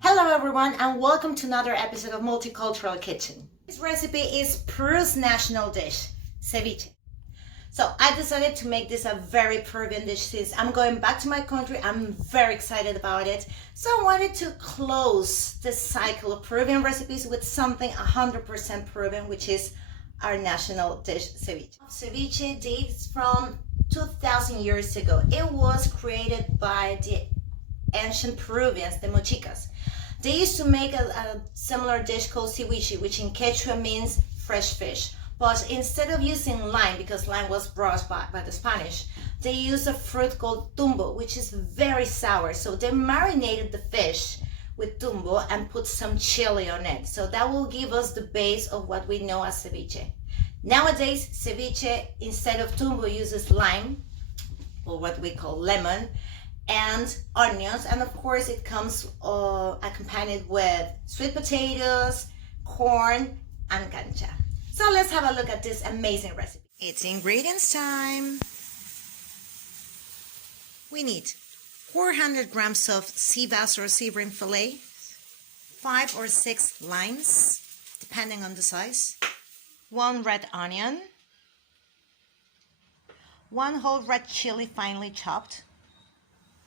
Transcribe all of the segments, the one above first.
Hello everyone and welcome to another episode of Multicultural Kitchen. This recipe is Peru's national dish, ceviche. So I decided to make this a very Peruvian dish since I'm going back to my country. I'm very excited about it. So I wanted to close this cycle of Peruvian recipes with something 100% Peruvian, which is our national dish, ceviche. Ceviche dates from 2000 years ago. It was created by the ancient Peruvians, the Mochicas. They used to make a similar dish called ceviche, which in Quechua means fresh fish. But instead of using lime, because lime was brought by the Spanish, they used a fruit called tumbo, which is very sour. So they marinated the fish with tumbo and put some chili on it. So that will give us the base of what we know as ceviche. Nowadays, ceviche, instead of tumbo, uses lime, or what we call lemon, and onions, and of course it comes accompanied with sweet potatoes, corn, and cancha. So let's have a look at this amazing recipe. It's ingredients time. We need 400 grams of sea bass or sea bream fillet, 5 or 6 limes, depending on the size, 1 red onion, 1 whole red chili finely chopped,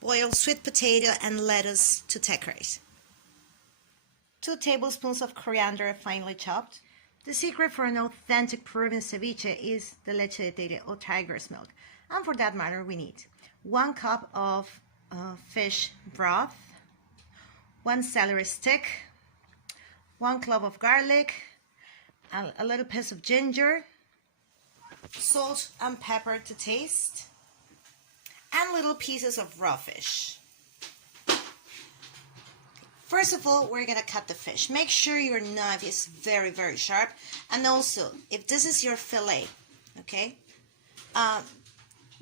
boiled sweet potato and lettuce to decorate, 2 tablespoons of coriander finely chopped. The secret for an authentic Peruvian ceviche is the leche de tigre or tiger's milk. And for that matter, we need 1 cup of fish broth, 1 celery stick, 1 clove of garlic, a little piece of ginger, salt and pepper to taste, and little pieces of raw fish. First of all, we're gonna cut the fish. Make sure your knife is very, very sharp. And also, if this is your fillet, okay,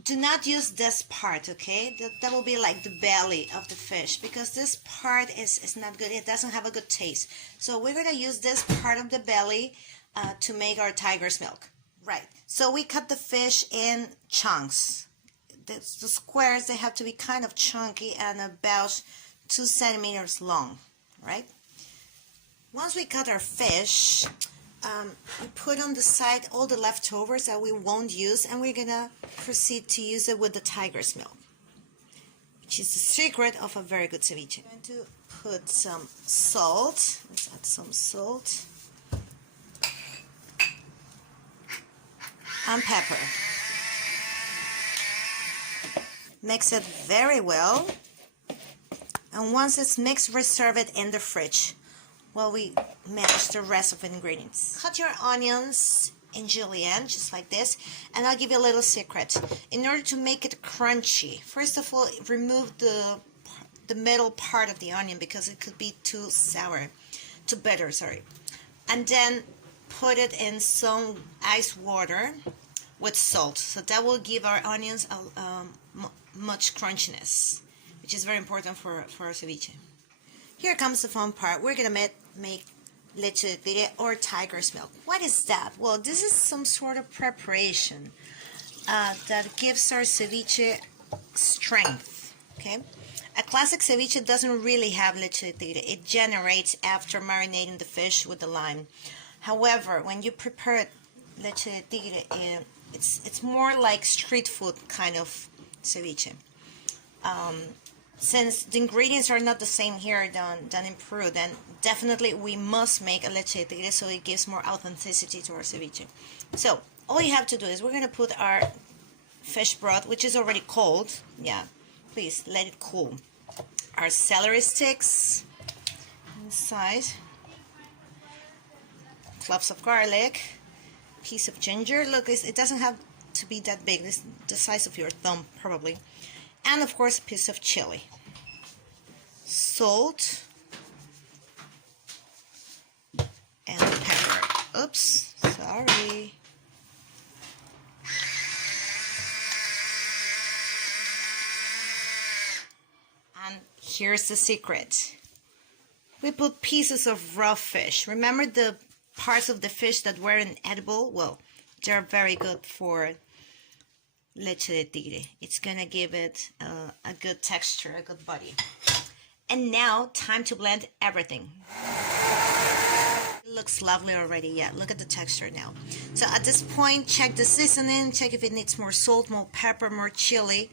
do not use this part, okay? That will be like the belly of the fish, because this part is not good. It doesn't have a good taste. So we're gonna use this part of the belly to make our tiger's milk. Right, so we cut the fish in chunks. The squares, they have to be kind of chunky and about 2 centimeters long, right? Once we cut our fish, we put on the side all the leftovers that we won't use, and we're gonna proceed to use it with the tiger's milk, which is the secret of a very good ceviche. I'm going to put some salt. Let's add some salt and pepper. Mix it very well, and once it's mixed, reserve it in the fridge while we manage the rest of the ingredients. Cut your onions in julienne, just like this, and I'll give you a little secret. In order to make it crunchy, first of all, remove the middle part of the onion, because it could be too bitter, and then put it in some ice water with salt. So that will give our onions much crunchiness, which is very important for our ceviche. Here comes the fun part. We're gonna make leche de tigre or tiger's milk. What is that? Well, this is some sort of preparation that gives our ceviche strength. Okay, a classic ceviche doesn't really have leche de tigre. It generates after marinating the fish with the lime. However, when you prepare leche de tigre, it's more like street food kind of ceviche. Since the ingredients are not the same here than in Peru, then definitely we must make a leche de tigre so it gives more authenticity to our ceviche. So all you have to do is we're going to put our fish broth, which is already cold. Yeah, please let it cool. Our celery sticks inside, cloves of garlic, piece of ginger. Look, it doesn't have to be that big. This is the size of your thumb probably. And of course a piece of chili, salt, and pepper. Oops, sorry. And here's the secret. We put pieces of raw fish. Remember the parts of the fish that weren't edible? Well, they're very good for leche de tigre. It's gonna give it a good texture, a good body. And now, time to blend everything. It looks lovely already. Yeah, look at the texture now. So at this point, check the seasoning, check if it needs more salt, more pepper, more chili.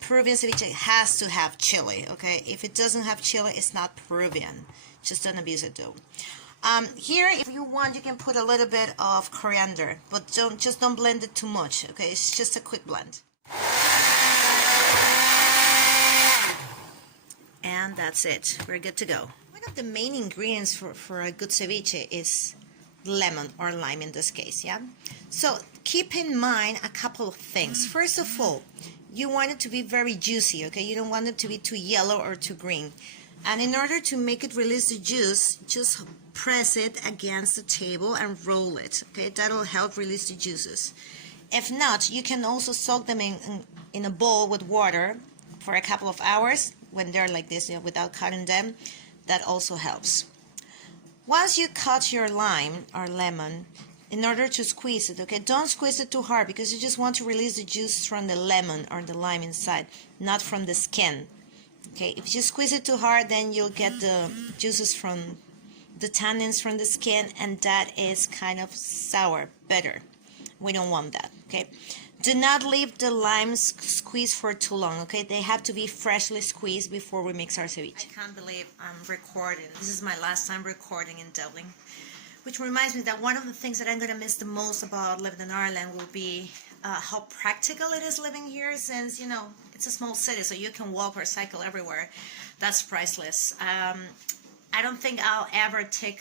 Peruvian ceviche has to have chili, okay? If it doesn't have chili, it's not Peruvian. Just don't abuse it though. Here, if you want, you can put a little bit of coriander, but don't blend it too much, okay? It's just a quick blend. And that's it. We're good to go. One of the main ingredients for a good ceviche is lemon or lime in this case, yeah? So keep in mind a couple of things. First of all, you want it to be very juicy, okay? You don't want it to be too yellow or too green. And in order to make it release the juice, just press it against the table and roll it, okay? That'll help release the juices. If not, you can also soak them in a bowl with water for a couple of hours when they're like this, you know, without cutting them. That also helps. Once you cut your lime or lemon, in order to squeeze it, okay, don't squeeze it too hard because you just want to release the juice from the lemon or the lime inside, not from the skin. Okay, if you squeeze it too hard, then you'll get the juices from the tannins from the skin, and that is kind of sour, bitter. We don't want that, okay? Do not leave the limes squeezed for too long, okay? They have to be freshly squeezed before we mix our ceviche. I can't believe I'm recording. This is my last time recording in Dublin. Which reminds me that one of the things that I'm going to miss the most about living in Ireland will be how practical it is living here, since, you know, it's a small city, so you can walk or cycle everywhere. That's priceless. I don't think I'll ever take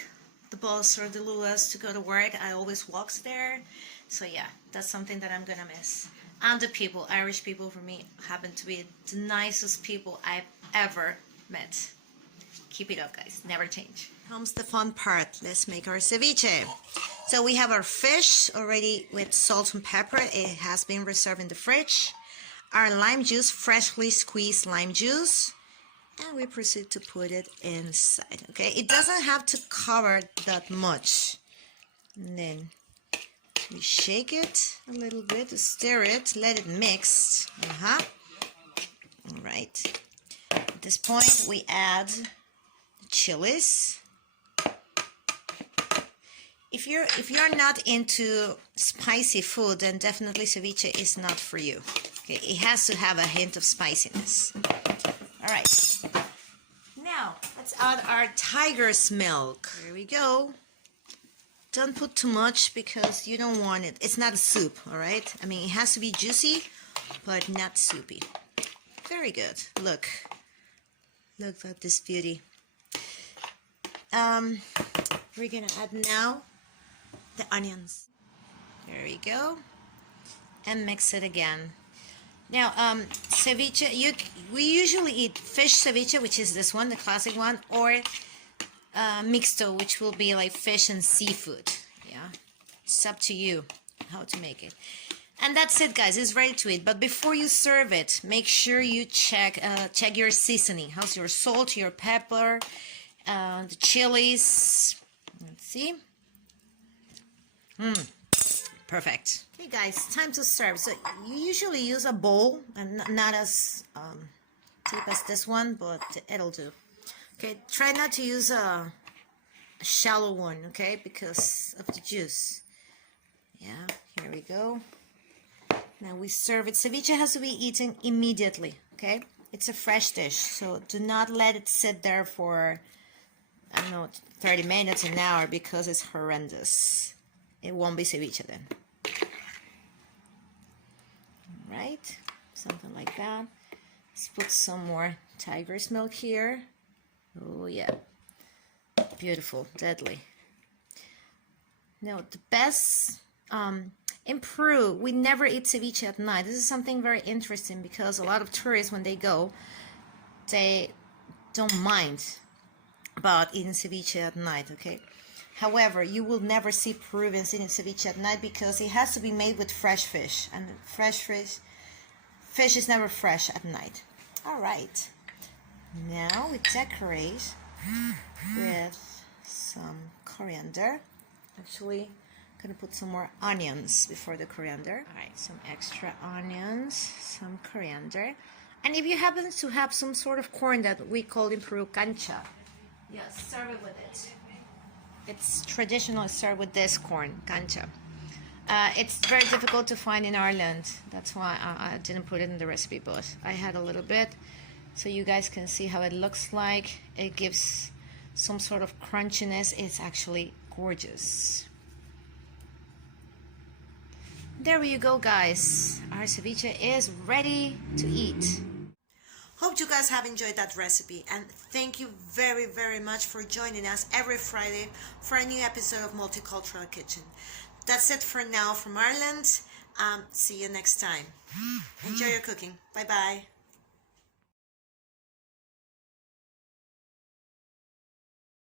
the bus or the Luas to go to work. I always walk there. So yeah, that's something that I'm going to miss. And the people, Irish people for me, happen to be the nicest people I've ever met. Keep it up, guys. Never change. Comes the fun part. Let's make our ceviche. So we have our fish already with salt and pepper. It has been reserved in the fridge. Our lime juice, freshly squeezed lime juice. And we proceed to put it inside. Okay, it doesn't have to cover that much. And then we shake it a little bit, stir it, let it mix. All right. At this point, we add chilies. If you're not into spicy food, then definitely ceviche is not for you. Okay, it has to have a hint of spiciness. All right. Now let's add our tiger's milk. Here we go. Don't put too much because you don't want it. It's not a soup, all right? I mean, it has to be juicy, but not soupy. Very good. Look at this beauty. We're gonna add now the onions. There we go. And mix it again. Now, ceviche, we usually eat fish ceviche, which is this one, the classic one, or mixto, which will be like fish and seafood. Yeah, it's up to you how to make it. And that's it, guys. It's ready to eat. But before you serve it, make sure you check your seasoning. How's your salt, your pepper, the chilies? Let's see. Perfect. Okay, guys, time to serve. So you usually use a bowl, and not as deep as this one, but it'll do. Okay, try not to use a shallow one, okay, because of the juice. Yeah, here we go. Now we serve it. Ceviche has to be eaten immediately, okay? It's a fresh dish, so do not let it sit there for, I don't know, 30 minutes, an hour, because it's horrendous. It won't be ceviche then. Right, something like that. Let's put some more tiger's milk here. Oh yeah, beautiful, deadly. Now the best in Peru, we never eat ceviche at night. This is something very interesting because a lot of tourists, when they go, they don't mind about eating ceviche at night, okay? However, you will never see Peruvians eating ceviche at night because it has to be made with fresh fish, and fresh fish is never fresh at night. All right, now we decorate with some coriander. Actually, I'm gonna put some more onions before the coriander. All right, some extra onions, some coriander. And if you happen to have some sort of corn that we call in Peru cancha, yes, serve it with it. It's traditional to serve with this corn, cancha. It's very difficult to find in Ireland. That's why I didn't put it in the recipe, but I had a little bit so you guys can see how it looks like. It gives some sort of crunchiness. It's actually gorgeous. There you go, guys. Our ceviche is ready to eat. Hope you guys have enjoyed that recipe, and thank you very, very much for joining us every Friday for a new episode of Multicultural Kitchen. That's it for now from Ireland. See you next time. Enjoy your cooking. Bye bye.